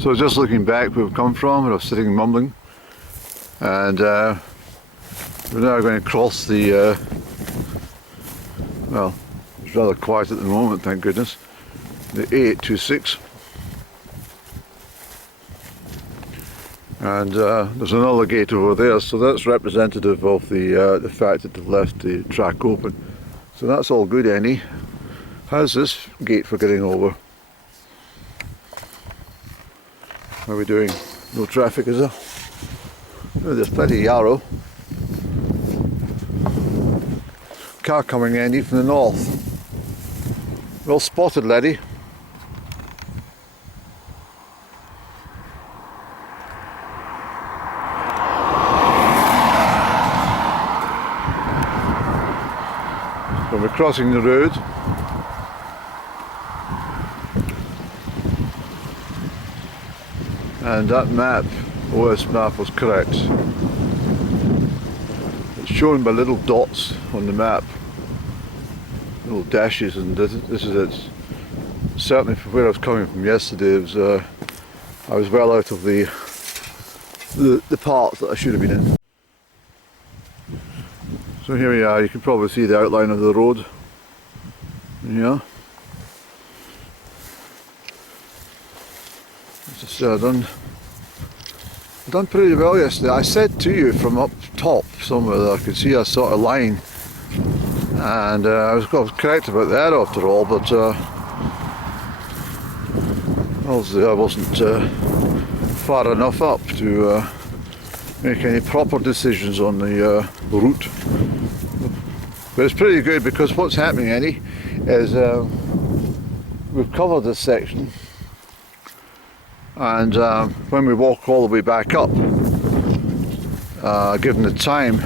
So just looking back where we've come from, and I was sitting mumbling, and we're now going to cross the, well, it's rather quiet at the moment, thank goodness, the A826. And there's another gate over there, so that's representative of the fact that they've left the track open. So that's all good, Annie. How's this gate for getting over? How are we doing? No traffic, is there? Oh, there's plenty of yarrow. Car coming, Andy, from the north. Well spotted, laddie. So we're crossing the road. And that map, OS map, was correct. It's shown by little dots on the map, little dashes, and this is it. Certainly from where I was coming from yesterday, it was, I was well out of the part that I should have been in. So here we are, you can probably see the outline of the road. Yeah. Just done pretty well yesterday. I said to you from up top somewhere that I could see a sort of line, and I was correct about that after all, but obviously I wasn't far enough up to make any proper decisions on the route. But it's pretty good, because what's happening, Eddie, is we've covered this section, and when we walk all the way back up, given the time,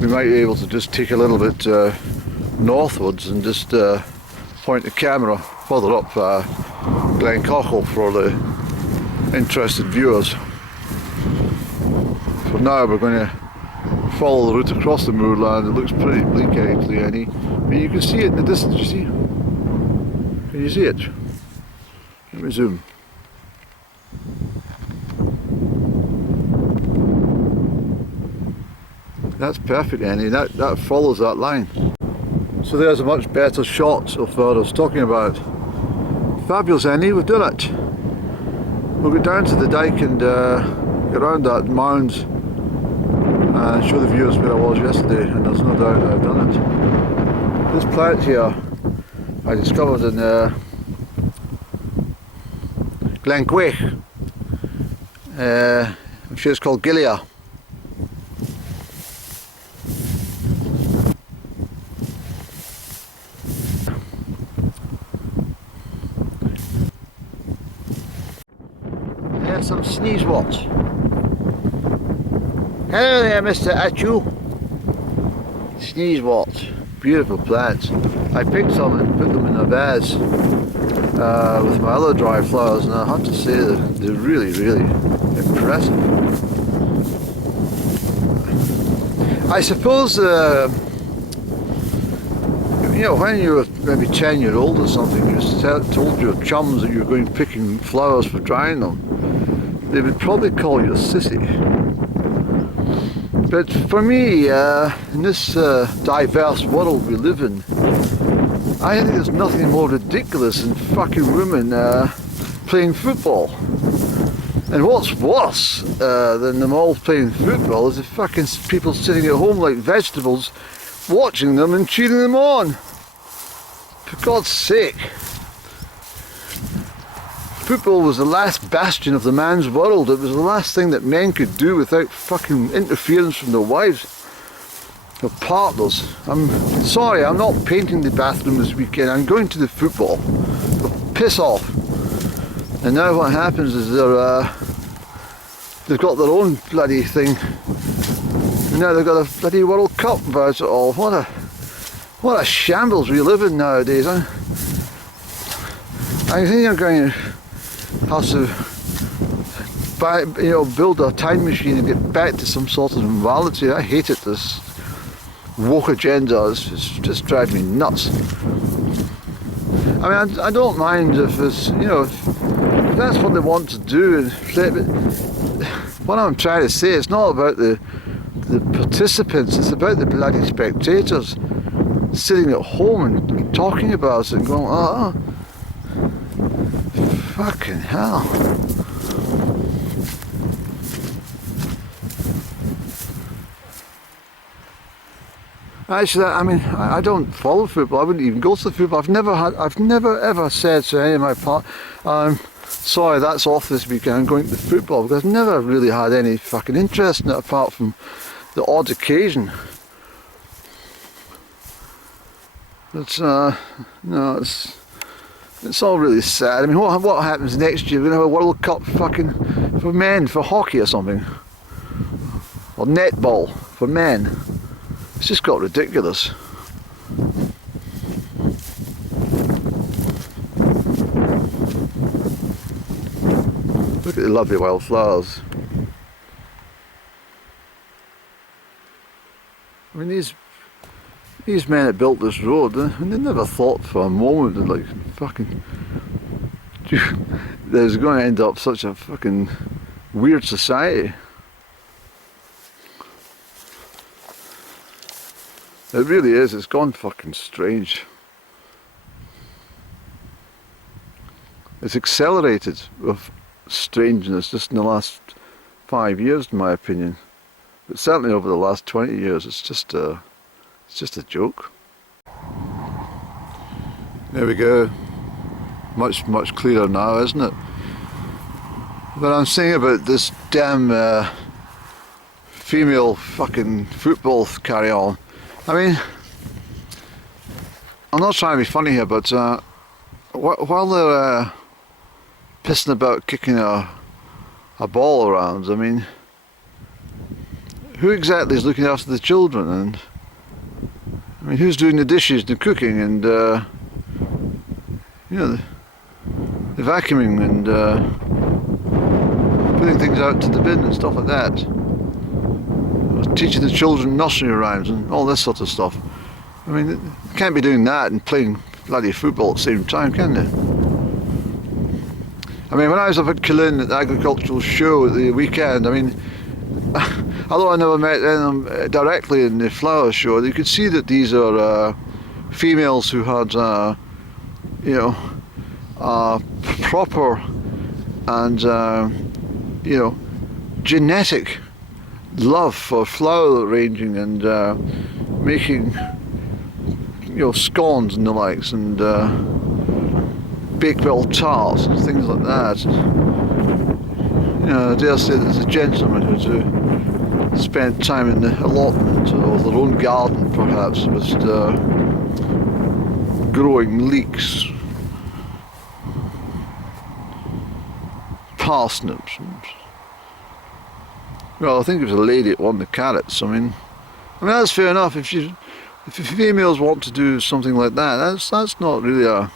we might be able to just take a little bit northwards and just point the camera further up Glen Cochill for the interested viewers. For now we're going to follow the route across the moorland. It looks pretty bleak actually, Annie. But you can see it in the distance, you see? Can you see it? Let me zoom. That's perfect, Annie. That follows that line. So there's a much better shot of what I was talking about. Fabulous, Annie, we've done it. We'll go down to the dike and get around that mound and show the viewers where I was yesterday, and there's no doubt that I've done it. This plant here I discovered in Glen Cochill, which is called Gilia. There's some sneezeworts. Hello there, Mr. Achu. Sneezeworts, beautiful plants. I picked some and put them in a vase with my other dry flowers, and I have to say that they're really, really impressive. I suppose, you know, when you were maybe 10-year-old or something, you told your chums that you were going picking flowers for drying them, they would probably call you a sissy. But for me, in this diverse world we live in, I think there's nothing more ridiculous than fucking women playing football. And what's worse than them all playing football is the fucking people sitting at home like vegetables, watching them and cheering them on. For God's sake. Football was the last bastion of the man's world. It was the last thing that men could do without fucking interference from their wives or partners. I'm sorry, I'm not painting the bathroom this weekend. I'm going to the football. So piss off. And now what happens is they've got their own bloody thing. And now they've got a bloody World Cup about it all. What a shambles we live in nowadays, huh? I think I'm going to have to build a time machine and get back to some sort of normality. I hate it, this woke agenda. It's just drives me nuts. I mean, I don't mind if it's, you know, if if that's what they want to do, what I'm trying to say, it's not about the participants, it's about the bloody spectators sitting at home and talking about it and going, oh, fucking hell. Actually, I mean, I don't follow football. I wouldn't even go to the football. I've never ever said to any of my sorry, that's off this weekend, I'm going to the football, because I've never really had any fucking interest in it apart from the odd occasion. It's no, it's all really sad. I mean, what happens next year? We're gonna have a World Cup fucking for men, for hockey or something, or netball for men. It's just got ridiculous. Look at the lovely wildflowers. I mean, these men that built this road, and they never thought for a moment that, like, fucking, there's going to end up such a fucking weird society. It really is, it's gone fucking strange. It's accelerated with strangeness just in the last 5 years, in my opinion. But certainly over the last 20 years, it's just a joke. There we go. Much clearer now, isn't it? But I'm saying about this damn female fucking football carry on. I mean, I'm not trying to be funny here, but while they're pissing about kicking a ball around, I mean, who exactly is looking after the children? And I mean, who's doing the dishes, the cooking, and you know, the vacuuming and putting things out to the bin and stuff like that? Teaching the children nursery rhymes and all this sort of stuff. I mean, they can't be doing that and playing bloody football at the same time, can they? I mean, when I was up at Glen at the agricultural show at the weekend, I mean, although I never met them directly in the flower show, you could see that these are females who had, you know, proper and, you know, genetic love for flower arranging and making, you know, scones and the likes, and bakewell tarts and things like that. You know, I dare say there's a gentleman who's spent time in the allotment or their own garden, perhaps, was growing leeks, parsnips, and, well, I think it was a lady that won the carrots. I mean that's fair enough. If females want to do something like that, that's not really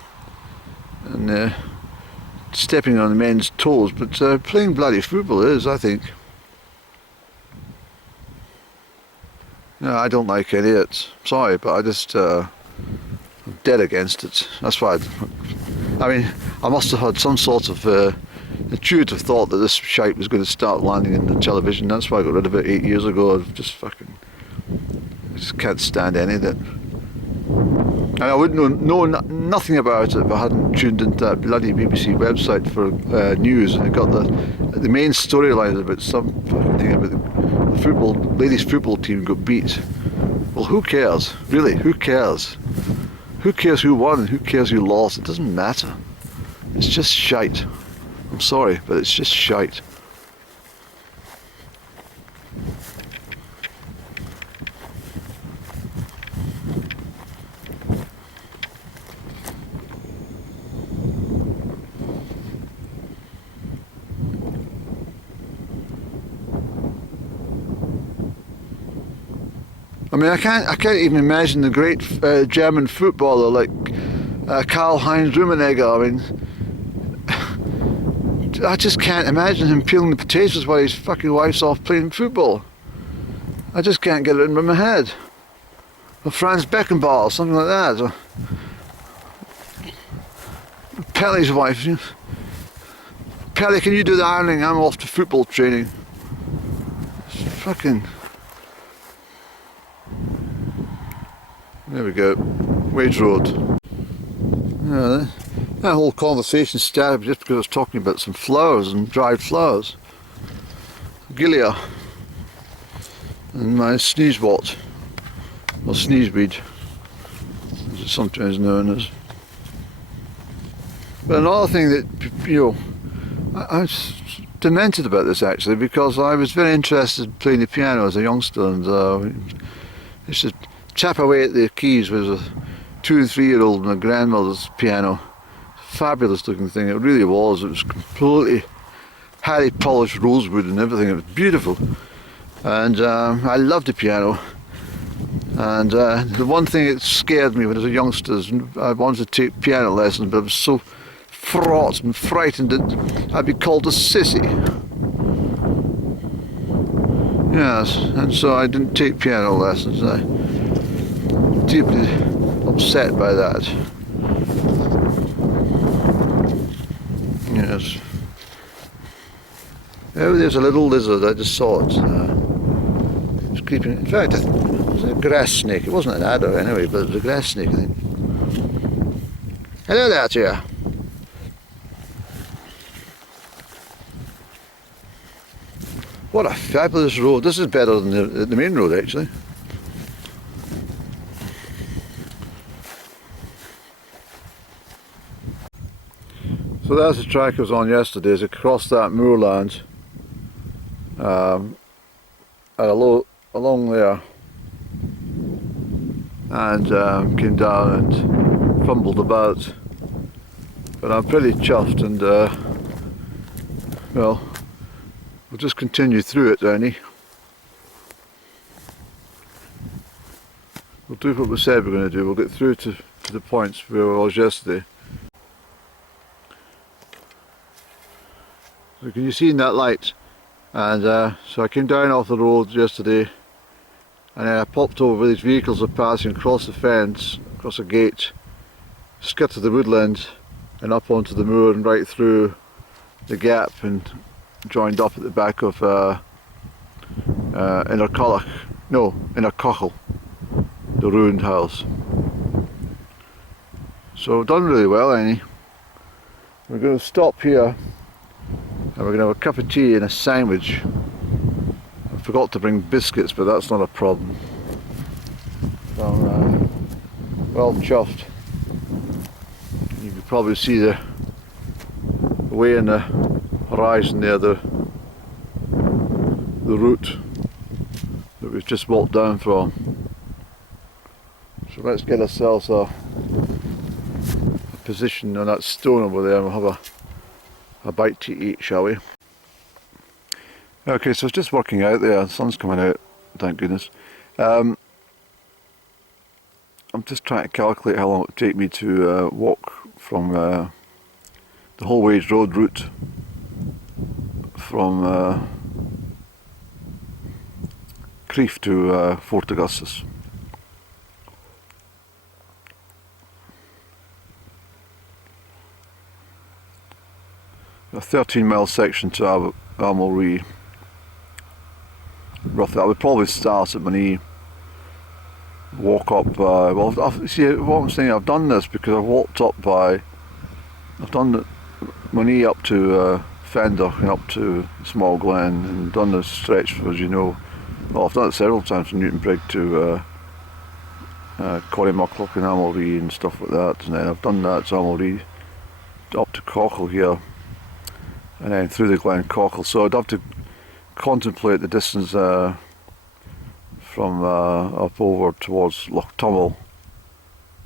stepping on the men's toes. But playing bloody football is, I think. No, I don't like any of it. Sorry, but I just I'm dead against it. That's why I mean, I must have had some sort of intuitive thought that this shite was going to start landing in the television. That's why I got rid of it 8 years ago. I just can't stand any of it. And I wouldn't know nothing about it if I hadn't tuned into that bloody BBC website for news, and it got the main storyline about some fucking thing about the ladies football team got beat. Well, who cares? Really, who cares? Who cares who won and who cares who lost? It doesn't matter. It's just shite. I'm sorry, but it's just shite. I mean, I can't even imagine the great German footballer like Karl-Heinz Rummenigge. I mean, I just can't imagine him peeling the potatoes while his fucking wife's off playing football. I just can't get it in my head. Or Franz Beckenbauer, or something like that. Or Pelle's wife. You know. Pelly, can you do the ironing? I'm off to football training. It's fucking... There we go. Wage Road. Yeah, that whole conversation started just because I was talking about some flowers and dried flowers. Gilia. And my sneezewort. Or sneezeweed, as it's sometimes known as. But another thing that, you know, I was demented about this actually, because I was very interested in playing the piano as a youngster, and I used to chap away at the keys with a 2 and 3 year old on my grandmother's piano. Fabulous looking thing, it really was. It was completely highly polished rosewood and everything. It was beautiful, and I loved the piano. And the one thing that scared me when I was a youngster is I wanted to take piano lessons, but I was so fraught and frightened that I'd be called a sissy. Yes, and so I didn't take piano lessons. I was deeply upset by that. Yes. Oh, there's a little lizard, I just saw it. It was creeping. In fact, it was a grass snake. It wasn't an adder anyway, but it was a grass snake, I think. Hello there to you. What a fabulous road. This is better than the main road actually. So that's the track I was on yesterday, as I crossed that moorland along there, and came down and fumbled about, but I'm pretty chuffed, and well, we'll just continue through it, Ernie. We'll do what we said we're going to do. We'll get through to the points where I was yesterday. So can you see in that light? And so I came down off the road yesterday, and then I popped over where these vehicles are passing, across the fence, across a gate, skirted the woodland and up onto the moor and right through the gap and joined up at the back of Inner Cochill, the ruined house. So done really well, Annie. We're going to stop here and we're going to have a cup of tea and a sandwich. I forgot to bring biscuits, but that's not a problem. So I'm well chuffed. You can probably see the way in the horizon there, the route that we've just walked down from. So let's get ourselves a position on that stone over there, and we'll have a bite to eat, shall we? Okay, so it's just working out there, the sun's coming out, thank goodness. I'm just trying to calculate how long it would take me to walk from the whole Wage Road route from Crieff to Fort Augustus. A 13-mile section to Armel. Roughly, I would probably start at Monee, walk up by, well, see what I'm saying, I've done this because I've walked up by, I've done Monee up to Fender and up to Small Glen, and done the stretch, as you know, well, I've done it several times from Newtonbrig to Corrymucklock and Armel and stuff like that, and then I've done that to Armel up to Cochill here, and then through the Glen Cochill. So I'd have to contemplate the distance from up over towards Loch Tummel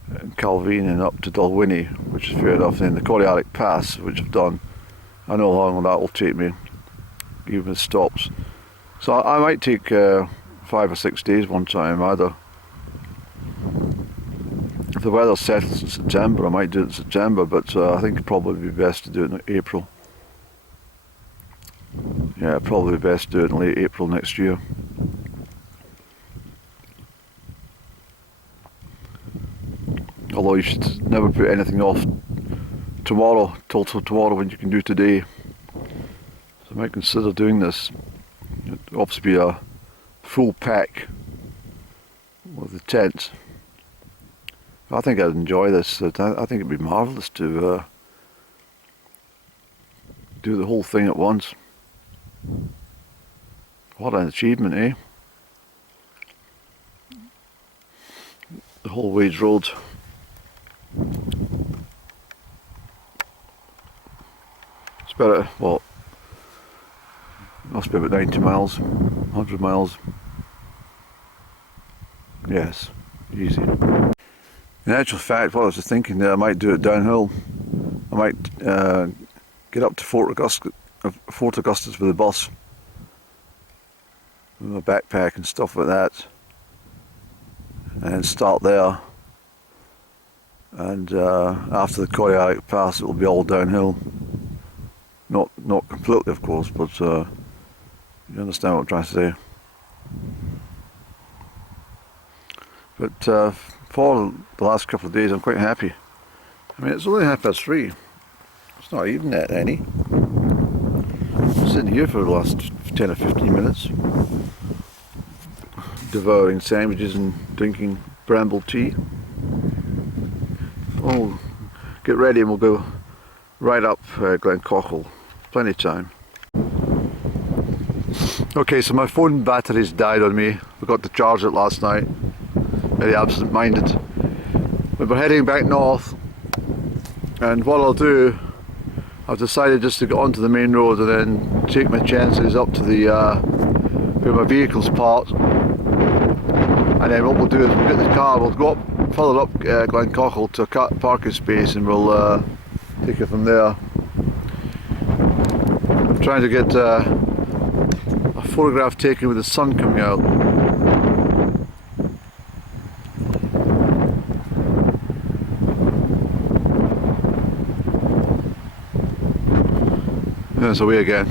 and Calveen and up to Dalwhinnie, which is fair enough. And then the Corryarrick Pass, which I've done, I know how long that will take me, even with stops. So I might take 5 or 6 days one time either. If the weather settles in September, I might do it in September, but I think it'd probably be best to do it in April. Yeah, probably best to do it in late April next year. Although you should never put anything off tomorrow, till tomorrow when you can do today. So I might consider doing this. It will obviously be a full pack with the tent. I think I'd enjoy this. I think it'd be marvellous to do the whole thing at once. What an achievement, eh? The whole Wades Road. It's about, well, must be about 90 miles, 100 miles. Yes, easy. In actual fact, what I was just thinking there, I might do it downhill. I might get up to Fort Augustus with the bus, with my backpack and stuff like that, and start there. And after the Crieff Pass, it will be all downhill. Not completely, of course, but you understand what I'm trying to say. But for the last couple of days, I'm quite happy. I mean, it's only 3:30. It's not even that any. I'm sitting here for the last 10 or 15 minutes, devouring sandwiches and drinking bramble tea. We'll get ready and we'll go right up Glen Cochill. Plenty of time. Okay, so my phone battery's died on me. Forgot to charge it last night. Very absent-minded. But we're heading back north, and what I'll do, I've decided just to get onto the main road and then take my chances up to the where my vehicle's parked. And then what we'll do is we'll get the car, we'll go up further up Glen Cochill to a parking space, and we'll take it from there. I'm trying to get a photograph taken with the sun coming out. There's away again.